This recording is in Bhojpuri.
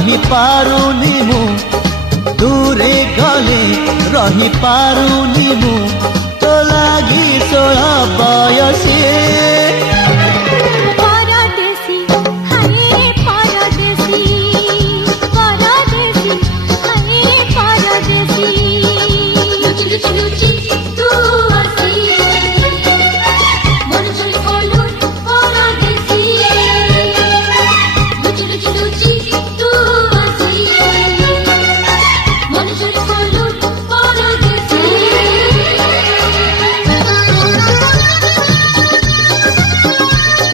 रही पारुनी मु दूरे गले रही पारुनी मु तो लागी 16 बयसी